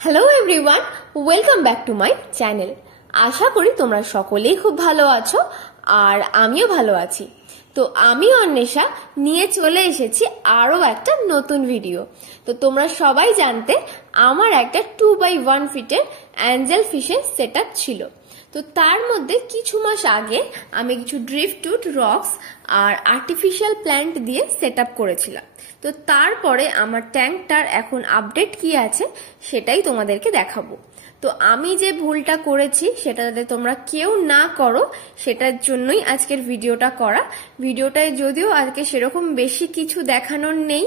Hello everyone, welcome back to my channel. আশা করি তোমরা সকলেই খুব ভালো আছো আর আমিও ভালো আছি। তো আমি অন্বেষা নিয়ে চলে এসেছি আরও একটা নতুন ভিডিও। তো তোমরা সবাই জানতে আমার একটা 2x1 ফিটের অ্যাঞ্জেল ফিশের সেট আপ ছিল। তো তার মধ্যে কিছু মাস আগে আমি কিছু ড্রিফটউড রক্স আর আর্টিফিশিয়াল প্ল্যান্ট দিয়ে সেট আপ করেছিলাম। তো তারপরে আমার ট্যাঙ্কটার এখন আপডেট কি আছে সেটাই তোমাদেরকে দেখাবো। তো আমি যে ভুলটা করেছি সেটা যাতে তোমরা কেউ না করো সেটার জন্যই আজকের ভিডিওটা করা। ভিডিওটায় যদিও আজকে সেরকম বেশি কিছু দেখানোর নেই,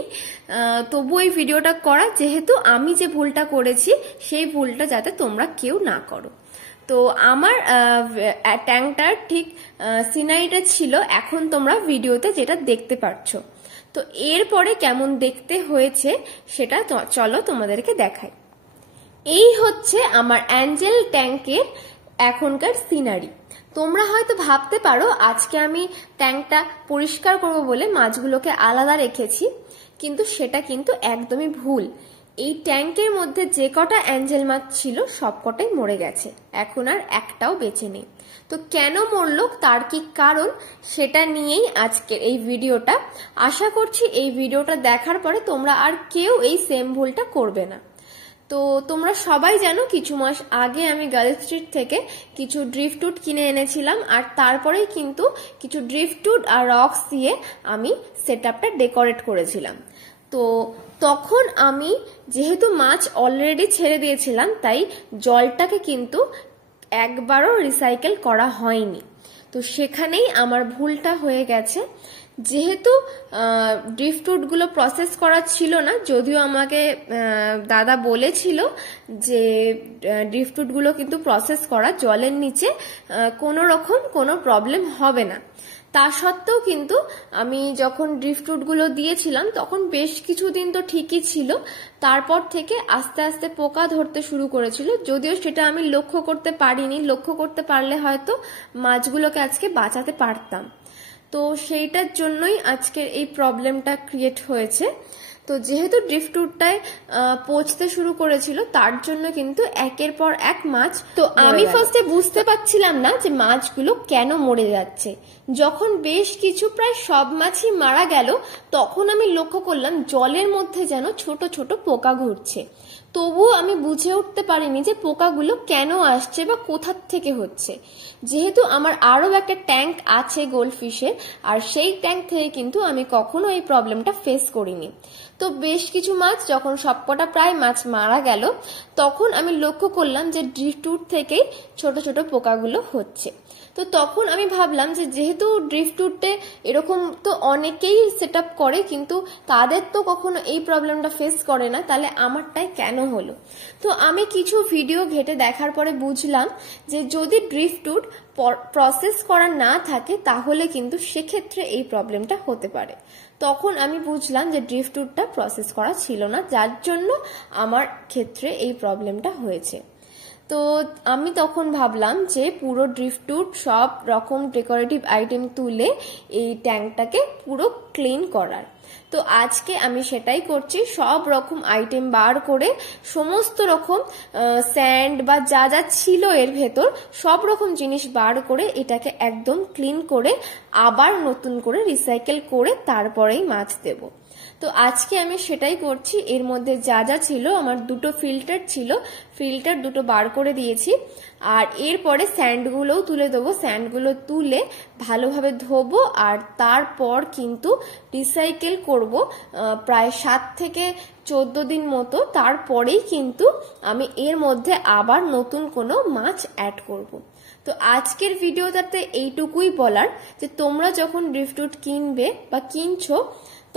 তবু এই ভিডিওটা করা যেহেতু আমি যে ভুলটা করেছি সেই ভুলটা যাতে তোমরা কেউ না করো। তো আমার ট্যাঙ্কটার ঠিক সিনারিটা ছিল এখন তোমরা ভিডিওতে যেটা দেখতে পাচ্ছ। তো এরপরে কেমন দেখতে হয়েছে সেটা চলো তোমাদেরকে দেখাই। এই হচ্ছে আমার অ্যাঞ্জেল ট্যাঙ্কের এখনকার সিনারি। তোমরা হয়তো ভাবতে পারো আজকে আমি ট্যাঙ্কটা পরিষ্কার করব বলে মাছগুলোকে আলাদা রেখেছি, কিন্তু সেটা কিন্তু একদমই ভুল। এই ট্যাঙ্কের মধ্যে যে কটা অ্যাঞ্জেল মাছ ছিল সবকটাই মরে গেছে, এখন আর একটাও বেঁচে নেই। তো কেন মরলো তার কি কারণ সেটা নিয়েই আজকের এই ভিডিওটা। আশা করছি এই ভিডিওটা দেখার পরে তোমরা আর কেউ এই সেম ভুলটা করবে না। তো তোমরা সবাই জানো কিছু মাস আগে আমি গার্ল স্ট্রিট থেকে কিছু ড্রিফটউড কিনে এনেছিলাম, আর তারপরেই কিন্তু কিছু ড্রিফটউড আর রক্স দিয়ে আমি সেট আপটা ডেকোরেট করেছিলাম। তো তখন আমি যেহেতু মাছ অলরেডি ছেড়ে দিয়েছিলাম তাই জলটাকে কিন্তু একবারও রিসাইকেল করা হয়নি। তো সেখানেই আমার ভুলটা হয়ে গেছে। যেহেতু ড্রিফটউডগুলো প্রসেস করা ছিল না, যদিও আমাকে দাদা বলেছিল যে ড্রিফটউডগুলো কিন্তু প্রসেস করা, জলের নিচে কোনো রকম কোনো প্রবলেম হবে না। তা সত্ত্বেও কিন্তু আমি যখন ড্রিফটউডগুলো দিয়েছিলাম তখন বেশ কিছুদিন তো ঠিকই ছিল, তারপর থেকে আস্তে আস্তে পোকা ধরতে শুরু করেছিল। যদিও সেটা আমি লক্ষ্য করতে পারিনি, লক্ষ্য করতে পারলে হয়তো মাছগুলোকে আজকে বাঁচাতে পারতাম। তো সেইটার জন্যই আজকের এই প্রবলেমটা ক্রিয়েট হয়েছে। তো যেহেতু ড্রিফটউডটায় পচতে শুরু করেছিল তার জন্য কিন্তু একের পর এক মাছ, তো আমি ফার্স্টে বুঝতে পারছিলাম না যে মাছগুলো কেন মরে যাচ্ছে। যখন বেশ কিছু প্রায় সব মাছই মারা গেল তখন আমি লক্ষ্য করলাম জলের মধ্যে যেন ছোট ছোট পোকা ঘুরছে। তবুও আমি বুঝে উঠতে পারিনি যে পোকাগুলো কেন আসছে বা কোথা থেকে হচ্ছে। যেহেতু আমার আরও একটা ট্যাঙ্ক আছে গোল্ডফিশের, আর সেই ট্যাঙ্ক থেকে কিন্তু আমি কখনো এই প্রবলেমটা ফেস করিনি। তো বেশ কিছু মাছ যখন সবকটা প্রায় মাছ মারা গেল তখন আমি লক্ষ্য করলাম যে ড্রিফটউড থেকেই ছোট ছোট পোকাগুলো হচ্ছে। তো তখন আমি ভাবলাম যে যেহেতু ড্রিফটউডে এরকম তো অনেকেই সেট আপ করে কিন্তু তাদের তো কখনো এই প্রবলেমটা ফেস করে না, তাহলে আমারটাই কেন হলো। তো আমি কিছু ভিডিও ঘেটে দেখার পরে বুঝলাম যে যদি ড্রিফটউড প্রসেস করা না থাকে তাহলে কিন্তু সেক্ষেত্রে এই প্রবলেমটা হতে পারে। তখন আমি বুঝলাম যে ড্রিফটউডটা প্রসেস করা ছিল না, যার জন্য আমার ক্ষেত্রে এই প্রবলেমটা হয়েছে। তো আমি তখন ভাবলাম যে পুরো ড্রিফটউড সব রকম ডেকোরেটিভ আইটেম তুলে এই ট্যাঙ্কটাকে পুরো ক্লিন করার। তো আজকে আমি সেটাই করছি, সব রকম আইটেম বার করে সমস্ত রকম স্যান্ড বা যা যা ছিল এর ভেতর সব রকম জিনিস বার করে এটাকে একদম ক্লিন করে আবার নতুন করে রিসাইকেল করে তারপরেই মাছ দেব। তো আজকে আমি সেটাই করছি। এর মধ্যে যা যা ছিল, আমার দুটো ফিল্টার ছিল, ফিল্টার দুটো বার করে দিয়েছি, আর এরপরে স্যান্ডগুলোও তুলে দেবো। স্যান্ডগুলো তুলে ভালোভাবে ধোবো আর তারপর কিন্তু রিসাইকেল করব প্রায় 7 থেকে 14 দিন মতো। তারপরেই কিন্তু আমি এর মধ্যে আবার নতুন কোনো মাছ অ্যাড করব। তো আজকের ভিডিওটাতে এইটুকুই বলার যে তোমরা যখন ড্রিফটউড কিনবে বা কিনছো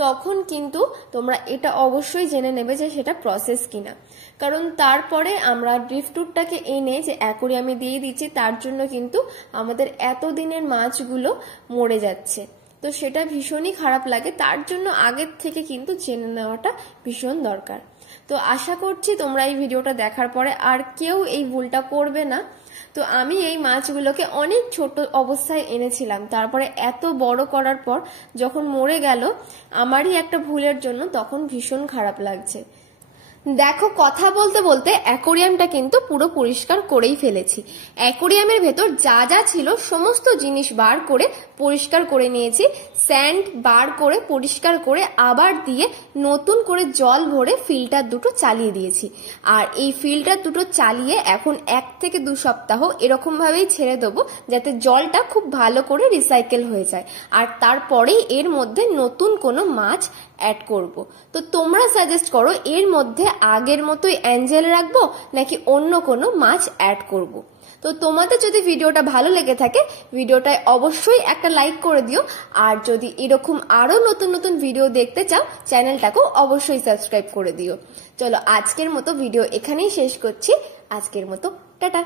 তখন কিন্তু তোমরা এটা অবশ্যই জেনে নেবে যে সেটা প্রসেস কিনা। কারণ তারপরে আমরা ড্রিফটউডটাকে এনে যে অ্যাকোরিয়ামে দিয়ে দিচ্ছি তার জন্য কিন্তু আমাদের এতদিনের মাছগুলো মরে যাচ্ছে। তো সেটা ভীষণই খারাপ লাগে, তার জন্য আগের থেকে কিন্তু জেনে নেওয়াটা ভীষণ দরকার। তো আশা করছি তোমরা এই ভিডিওটা দেখার পরে আর কেউ এই ভুলটা করবে না। তো আমি এই মাছগুলোকে অনেক ছোট অবস্থায় এনেছিলাম, তারপরে এত বড় করার পর যখন মরে গেল আমারই একটা ভুলের জন্য তখন ভীষণ খারাপ লাগছে। দেখো, কথা বলতে বলতে অ্যাকোরিয়ামটা কিন্তু পুরো পরিষ্কার করেই ফেলেছি। অ্যাকোরিয়ামের ভেতর যা যা ছিল সমস্ত জিনিস বার করে পরিষ্কার করে নিয়েছি। স্যান্ড বার করে পরিষ্কার করে আবার দিয়ে নতুন করে জল ভরে ফিল্টার দুটো চালিয়ে দিয়েছি। আর এই ফিল্টার দুটো চালিয়ে এখন 1 থেকে 2 সপ্তাহ এরকম ভাবেই ছেড়ে দেবো, যাতে জলটা খুব ভালো করে রিসাইকেল হয়ে যায়। আর তারপরেই এর মধ্যে নতুন কোনো মাছ অ্যাড করব। তো তোমরা সাজেস্ট করো এর মধ্যে আগের মতোই অ্যাঞ্জেল রাখবো নাকি অন্য কোনো মাছ অ্যাড করব। তো তোমাদের যদি ভিডিওটা ভালো লেগে থাকে ভিডিওটায় অবশ্যই একটা লাইক করে দিও। আর যদি এরকম আরো নতুন নতুন ভিডিও দেখতে চাও চ্যানেলটাকেও অবশ্যই সাবস্ক্রাইব করে দিও। চলো, আজকের মতো ভিডিও এখানেই শেষ করছি। আজকের মতো টাটা।